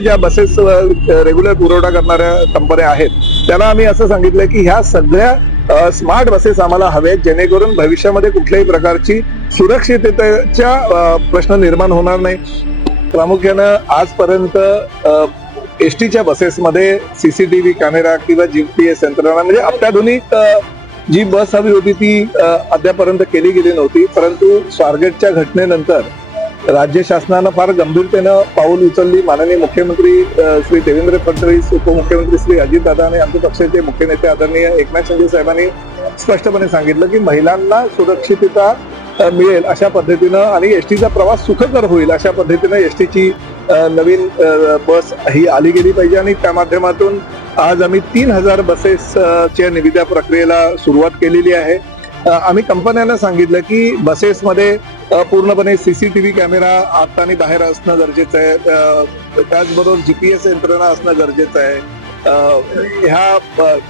ज्या buses regular पुरवठा करणाऱ्या कंपन्या आहेत त्यांना आम्ही असं सांगितलं की ह्या सगळ्या स्मार्ट बसेस आम्हाला हव्यात, जेणेकरून भविष्यामध्ये कुठल्याही प्रकारची सुरक्षिततेच्या प्रश्न निर्माण होणार नाही. प्रामुख्यानं आजपर्यंत एसटीच्या बसेसमध्ये सीसीटीव्ही कॅमेरा किंवा जीपीएस यंत्रणा म्हणजे अत्याधुनिक जी बस हवी होती ती अद्यापर्यंत केली गेली नव्हती. परंतु स्वारगेटच्या घटनेनंतर राज्य शासनानं फार गंभीरतेनं पाऊल उचलली. माननीय मुख्यमंत्री श्री देवेंद्र फडणवीस, उपमुख्यमंत्री श्री अजितदादा आणि आमच्या पक्षाचे मुख्य नेते आदरणीय एकनाथ शिंदे साहेबांनी स्पष्टपणे सांगितलं की महिलांना सुरक्षितता मिळेल अशा पद्धतीनं आणि एसटीचा प्रवास सुखकर होईल अशा पद्धतीनं एसटीची नवीन बस ही आली गेली पाहिजे. आणि त्या माध्यमातून आज आम्ही 3000 बसेसच्या निविदा प्रक्रियेला सुरुवात केलेली आहे. आम्ही कंपन्यांना सांगितलं की बसेसमध्ये पूर्णपणे सीसीटीव्ही कॅमेरा आत आणि बाहेर असणं गरजेचं आहे. त्याचबरोबर जीपीएस यंत्रणा असणं गरजेचं आहे. ह्या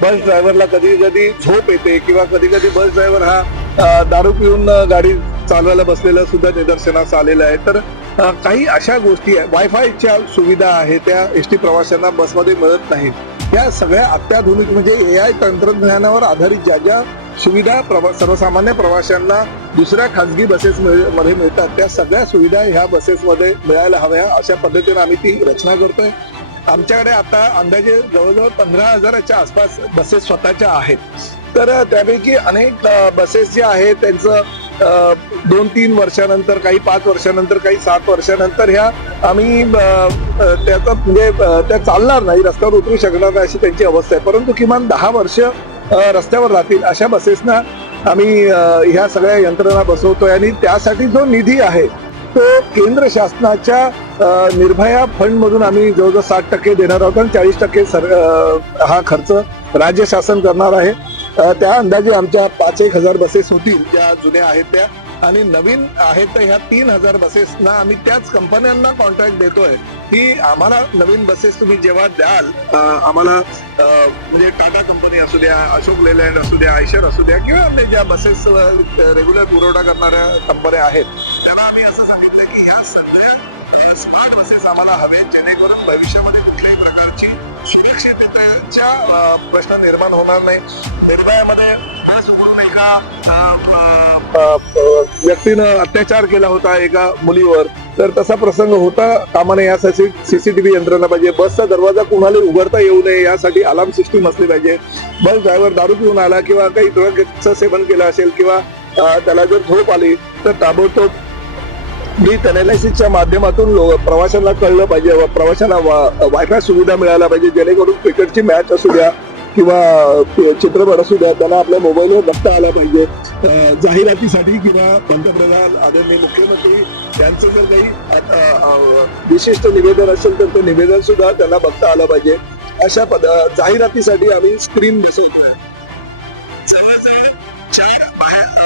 बस ड्रायव्हरला कधी कधी झोप येते किंवा कधी कधी बस ड्रायव्हर हा दारू पिऊन गाडी चालवायला बसलेलं सुद्धा निदर्शनास आलेलं आहे. तर काही अशा गोष्टी आहे, वायफायच्या सुविधा आहेत त्या एसटी प्रवाशांना बसमध्ये मिळत नाहीत. या सगळ्या अत्याधुनिक म्हणजे AI तंत्रज्ञानावर आधारित ज्या ज्या सुविधा सर्वसामान्य प्रवाशांना दुसऱ्या खाजगी बसेस मध्ये मिळतात त्या सगळ्या सुविधा ह्या बसेसमध्ये मिळायला हव्या अशा पद्धतीने आम्ही ती रचना करतोय. आमच्याकडे आता अंदाजे जवळजवळ 15,000च्या आसपास बसेस स्वतःच्या आहेत. तर त्यापैकी अनेक बसेस जे आहेत त्यांचं 2-3 वर्षानंतर, काही 5 वर्षानंतर, काही 7 वर्षानंतर ह्या आम्ही त्याचा म्हणजे त्या चालणार नाही, रस्त्यावर उतरू शकणार नाही अशी त्यांची अवस्था आहे. परंतु किमान 10 वर्ष रस्त्यावर राहतील अशा बसेसना आम्ही ह्या सगळ्या यंत्रणा बसवतोय. आणि त्यासाठी जो निधी आहे तो केंद्र शासनाच्या निर्भया फंड मधून आम्ही जवळजवळ 60% देणार आहोत आणि 40% हा खर्च राज्य शासन करणार आहे. त्या अंदाजे आमच्या 5-1 बसेस होतील ज्या जुन्या आहेत त्या, आणि नवीन आहेत तर ह्या 3000 बसेसना आम्ही त्याच कंपन्यांना कॉन्ट्रॅक्ट देतोय की आम्हाला नवीन बसेस तुम्ही जेव्हा द्याल आम्हाला म्हणजे टाटा कंपनी असू द्या, अशोक लेलँड असू द्या, आयशर असू द्या किंवा अन्य ज्या बसेस रेग्युलर पुरवठा करणाऱ्या कंपन्या आहेत त्यांना आम्ही असं सांगितलं की ह्या सगळ्या स्मार्ट बसेस आम्हाला हवे, जेणेकरून भविष्यामध्ये कुठल्याही प्रकारची सुरक्षिततेच्या प्रश्न निर्माण होणार नाही. निर्भयामध्ये एका व्यक्तीनं अत्याचार केला होता एका मुलीवर, तर तसा प्रसंग होता कामा नये यासाठी सीसीटीव्ही यंत्रणा पाहिजे. बसचा दरवाजा कुणाला उघडता येऊ नये यासाठी अलार्म सिस्टीम असली पाहिजे. बस ड्रायव्हर दारू पिऊन आला किंवा काही ड्रगचं सेवन केलं असेल किंवा त्याला जर झोप आली तर ताबडतोब ब्रीथ अनालिसिसच्या माध्यमातून प्रवाशांना कळलं पाहिजे. प्रवाशांना वायफाय सुविधा मिळायला पाहिजे, जेणेकरून क्रिकेटची मॅच असू द्या किंवा चित्रपट असू द्या त्यांना आपल्या मोबाईलवर बघता आला पाहिजे. जाहिरातीसाठी किंवा पंतप्रधान आदरणीय मुख्यमंत्री यांचं जर काही विशिष्ट निवेदन असेल तर ते निवेदन सुद्धा त्यांना बघता आलं पाहिजे. अशा जाहिरातीसाठी आम्ही स्क्रीन बसवतोय.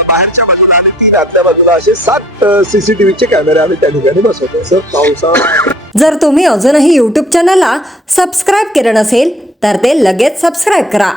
बाहेरच्या बाजूला आणि 3 आतल्या बाजूला असे 7 सीसीटीव्हीचे कॅमेरे आम्ही त्या ठिकाणी बसवतो. सर पावसाळा जर तुम्ही अजूनही YouTube चॅनलला सबस्क्राईब केलं नसेल तर ते लगेच सबस्क्राईब करा.